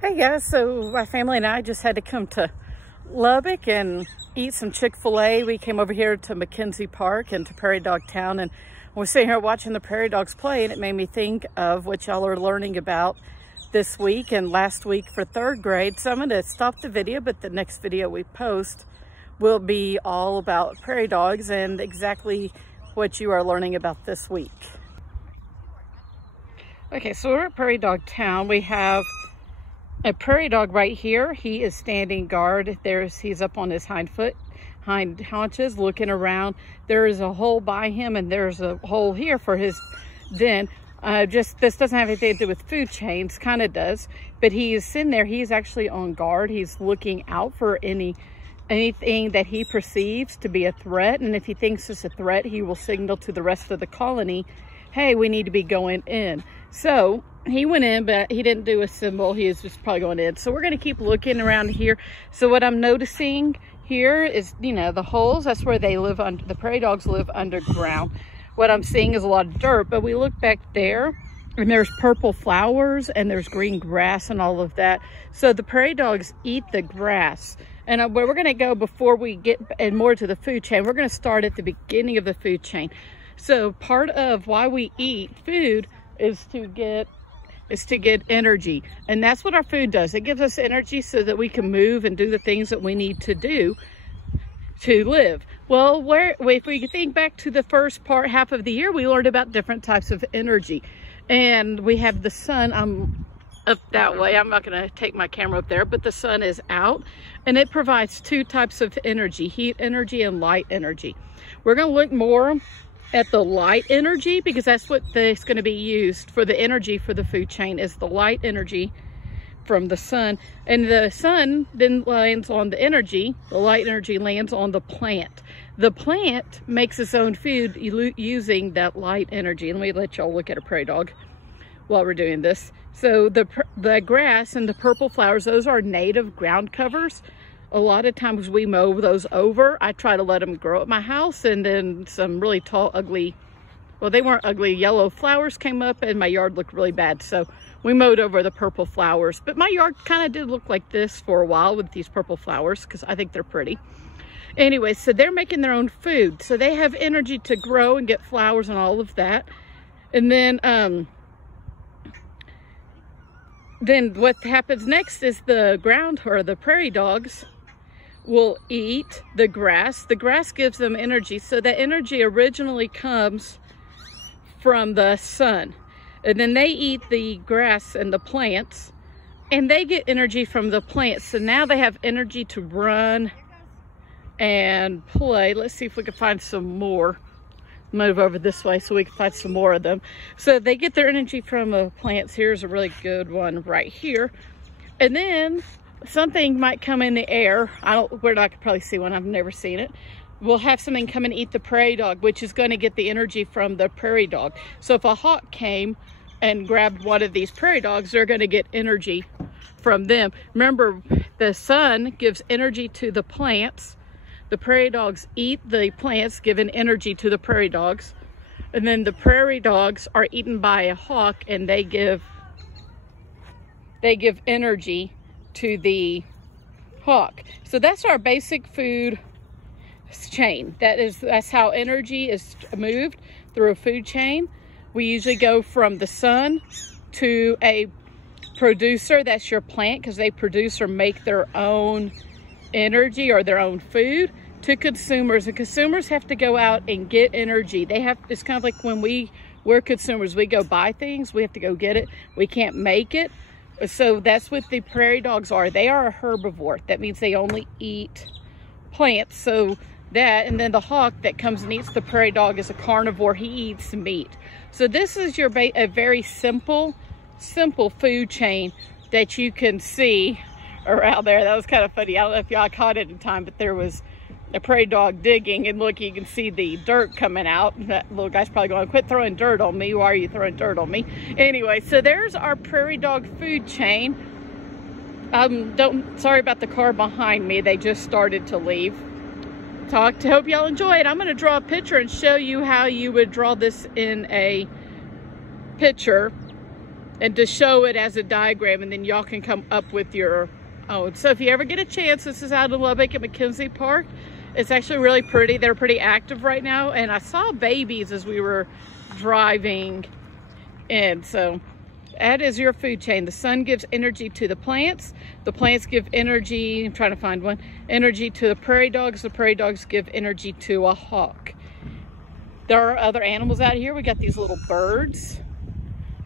Hey guys, so my family and I just had to come to Lubbock and eat some Chick-fil-A. We came over here to McKenzie Park and to Prairie Dog Town, and we're sitting here watching the Prairie Dogs play, and it made me think of what y'all are learning about this week and last week for third grade. So I'm going to stop the video, but the next video we post will be all about prairie dogs and exactly what you are learning about this week. Okay, so we're at Prairie Dog Town. We have a prairie dog right here. He is standing guard. He's up on his hind haunches looking around. There is a hole by him and there's a hole here for his den. This doesn't have anything to do with food chains, kind of does, but he is sitting there. He's actually on guard. He's looking out for anything that he perceives to be a threat, and if he thinks it's a threat, he will signal to the rest of the colony, hey, we need to be going in. So he went in, but he didn't do a symbol. He is just probably going in. So we're going to keep looking around here. So what I'm noticing here is, the holes. That's where they live under. The prairie dogs live underground. What I'm seeing is a lot of dirt, but we look back there and there's purple flowers and there's green grass and all of that. So the prairie dogs eat the grass. And where we're going to go before we get more to the food chain, we're going to start at the beginning of the food chain. So part of why we eat food is to get energy, and that's what our food does. It gives us energy so that we can move and do the things that we need to do to live. Well, if we think back to the first half of the year, we learned about different types of energy, and we have the sun. I'm up that way. I'm not going to take my camera up there, but the sun is out, and it provides two types of energy: heat energy and light energy. We're going to look more at the light energy because that's what is going to be used for the energy for the food chain, is the light energy from the sun. And the sun then lands on the energy. The light energy lands on the plant. The plant makes its own food using that light energy. Let me let y'all look at a prairie dog while we're doing this. So the grass and the purple flowers, those are native ground covers. A lot of times we mow those over. I try to let them grow at my house, and then some really tall, ugly, well, they weren't ugly, yellow flowers came up and my yard looked really bad. So we mowed over the purple flowers. But my yard kind of did look like this for a while with these purple flowers because I think they're pretty. Anyway, so they're making their own food. So they have energy to grow and get flowers and all of that. And then what happens next is the prairie dogs will eat the grass. The grass gives them energy. So that energy originally comes from the sun. And then they eat the grass and the plants, and they get energy from the plants. So now they have energy to run and play. Let's see if we can find some more. Move over this way so we can find some more of them. So they get their energy from the plants. Here's a really good one right here. And then something might come in the air. We're not gonna probably see one. I've never seen it. We'll have something come and eat the prairie dog, which is going to get the energy from the prairie dog. So if a hawk came and grabbed one of these prairie dogs, they're going to get energy from them. Remember, the sun gives energy to the plants. The prairie dogs eat the plants, giving energy to the prairie dogs. And then the prairie dogs are eaten by a hawk, and they give energy to the hawk. So that's our basic food chain. That's how energy is moved through a food chain. We usually go from the sun to a producer. That's your plant, because they produce or make their own energy or their own food, to consumers. And consumers have to go out and get energy. It's kind of like when we're consumers, we go buy things, we have to go get it. We can't make it. So that's what the prairie dogs are. They are a herbivore. That means they only eat plants. So and then the hawk that comes and eats the prairie dog is a carnivore. He eats meat. So this is a very simple food chain that you can see around there. That was kind of funny. I don't know if y'all caught it in time, but there was a prairie dog digging, and look, you can see the dirt coming out. That little guy's probably going, quit throwing dirt on me. Why are you throwing dirt on me? Anyway, so there's our prairie dog food chain. Sorry about the car behind me. They just started to leave. Hope y'all enjoy it. I'm going to draw a picture and show you how you would draw this in a picture and to show it as a diagram, and then y'all can come up with your own. So if you ever get a chance, this is out in Lubbock at McKenzie Park. It's actually really pretty. They're pretty active right now, and I saw babies as we were driving in. So that is your food chain. The sun gives energy to the plants give energy, I'm trying to find one, energy to the prairie dogs give energy to a hawk. There are other animals out here. We got these little birds.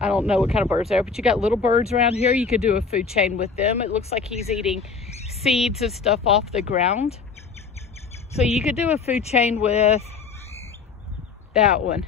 I don't know what kind of birds they are, but you got little birds around here. You could do a food chain with them. It looks like he's eating seeds and stuff off the ground. So you could do a food chain with that one.